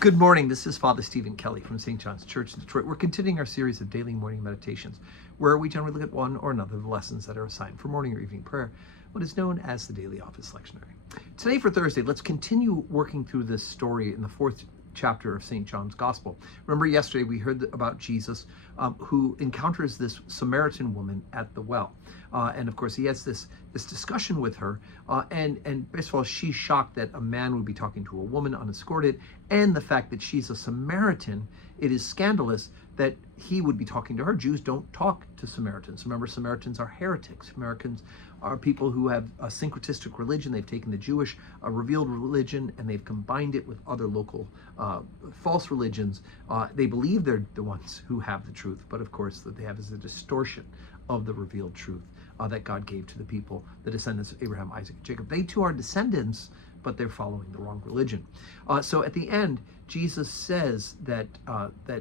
Good morning. This is Father Stephen Kelly from St. John's Church in Detroit. We're continuing our series of daily morning meditations, where we generally look at one or another of the lessons that are assigned for morning or evening prayer, what is known as the Daily Office Lectionary. Today for Thursday, let's continue working through this story in the fourth chapter of St. John's Gospel. Remember yesterday we heard about Jesus who encounters this Samaritan woman at the well. And of course he has this discussion with her and first of all, she's shocked that a man would be talking to a woman unescorted, and the fact that she's a Samaritan, it is scandalous that he would be talking to her. Jews don't talk to Samaritans. Remember, Samaritans are heretics. Americans are people who have a syncretistic religion. They've taken the Jewish revealed religion and they've combined it with other local false religions. They believe they're the ones who have the truth, but of course what they have is a distortion of the revealed truth that God gave to the people, the descendants of Abraham, Isaac, and Jacob. They too are descendants, but they're following the wrong religion. So at the end, Jesus says that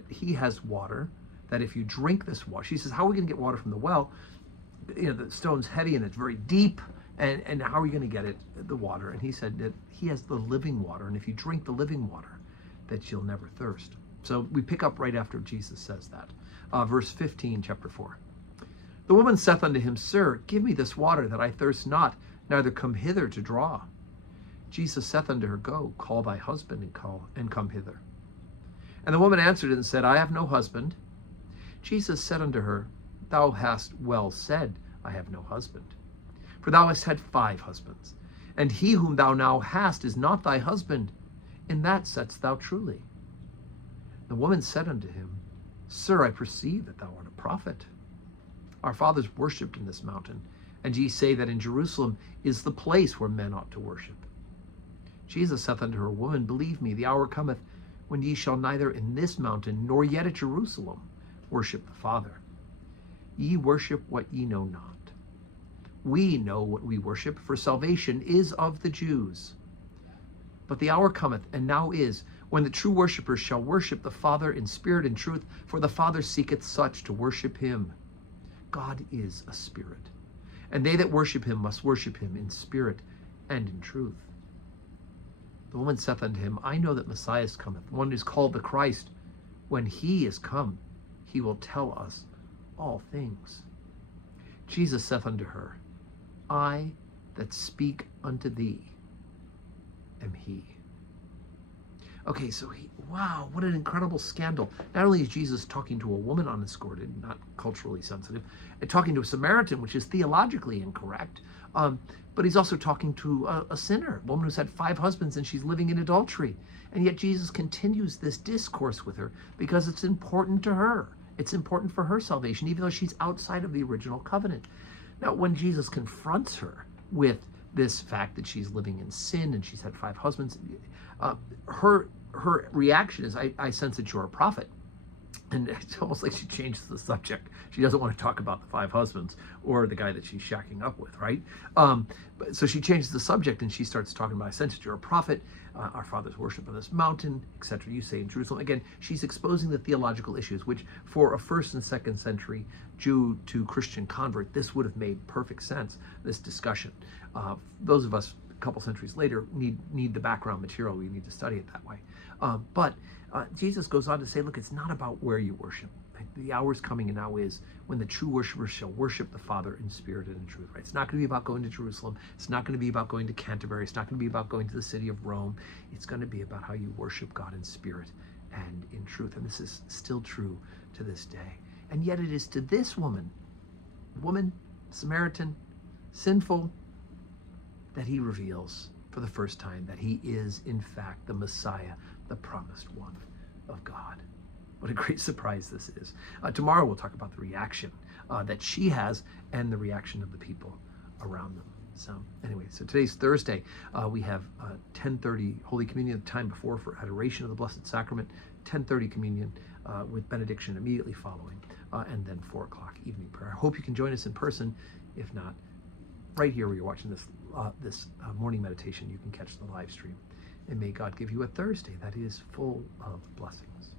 he has water, that if you drink this water, she says, how are we going to get water from the well? You know, the stone's heavy and it's very deep, and how are you going to get it, the water? And he said that he has the living water, and if you drink the living water, that you'll never thirst. So we pick up right after Jesus says that. Verse 15, chapter 4. The woman saith unto him, Sir, give me this water, that I thirst not, neither come hither to draw. Jesus saith unto her, Go, call thy husband, and come hither. And the woman answered and said, I have no husband. Jesus said unto her, Thou hast well said, I have no husband. For thou hast had 5 husbands, and he whom thou now hast is not thy husband. In that saidst thou truly. The woman said unto him, Sir, I perceive that thou art a prophet. Our fathers worshipped in this mountain, and ye say that in Jerusalem is the place where men ought to worship. Jesus saith unto her, Woman, believe me, the hour cometh when ye shall neither in this mountain nor yet at Jerusalem worship the Father. Ye worship what ye know not. We know what we worship, for salvation is of the Jews. But the hour cometh, and now is, when the true worshippers shall worship the Father in spirit and truth, for the Father seeketh such to worship him. God is a spirit, and they that worship him must worship him in spirit and in truth. The woman saith unto him, I know that Messiah cometh, one is called the Christ. When he is come, he will tell us all things. Jesus saith unto her, I that speak unto thee am he. Okay, so wow, what an incredible scandal. Not only is Jesus talking to a woman unescorted, not culturally sensitive, and talking to a Samaritan, which is theologically incorrect, but he's also talking to a sinner, a woman who's had 5 husbands and she's living in adultery. And yet Jesus continues this discourse with her because it's important to her. It's important for her salvation, even though she's outside of the original covenant. Now, when Jesus confronts her with this fact that she's living in sin and she's had 5 husbands, her reaction is, I sense that you're a prophet. And it's almost like she changes the subject. She doesn't want to talk about the 5 husbands or the guy that she's shacking up with, right? So she changes the subject and she starts talking about, I sense that you're a prophet. Our fathers worship on this mountain, etc. You say in Jerusalem. Again, she's exposing the theological issues, which for a 1st and 2nd century Jew to Christian convert, this would have made perfect sense, this discussion. Those of us a couple centuries later need the background material. We need to study it that way. But Jesus goes on to say, look, it's not about where you worship. Right? The hour is coming, and now is, when the true worshipers shall worship the Father in spirit and in truth. Right? It's not going to be about going to Jerusalem. It's not going to be about going to Canterbury. It's not going to be about going to the city of Rome. It's going to be about how you worship God in spirit and in truth. And this is still true to this day. And yet it is to this woman, Samaritan, sinful, that he reveals for the first time that he is, in fact, the Messiah, the promised one of God. What a great surprise this is. Tomorrow we'll talk about the reaction that she has and the reaction of the people around them. So anyway, so today's Thursday. We have 10:30 Holy Communion, the time before for adoration of the Blessed Sacrament, 10:30 Communion with benediction immediately following, and then 4 o'clock evening prayer. I hope you can join us in person. If not, right here where you're watching this morning meditation, you can catch the live stream. And may God give you a Thursday that is full of blessings.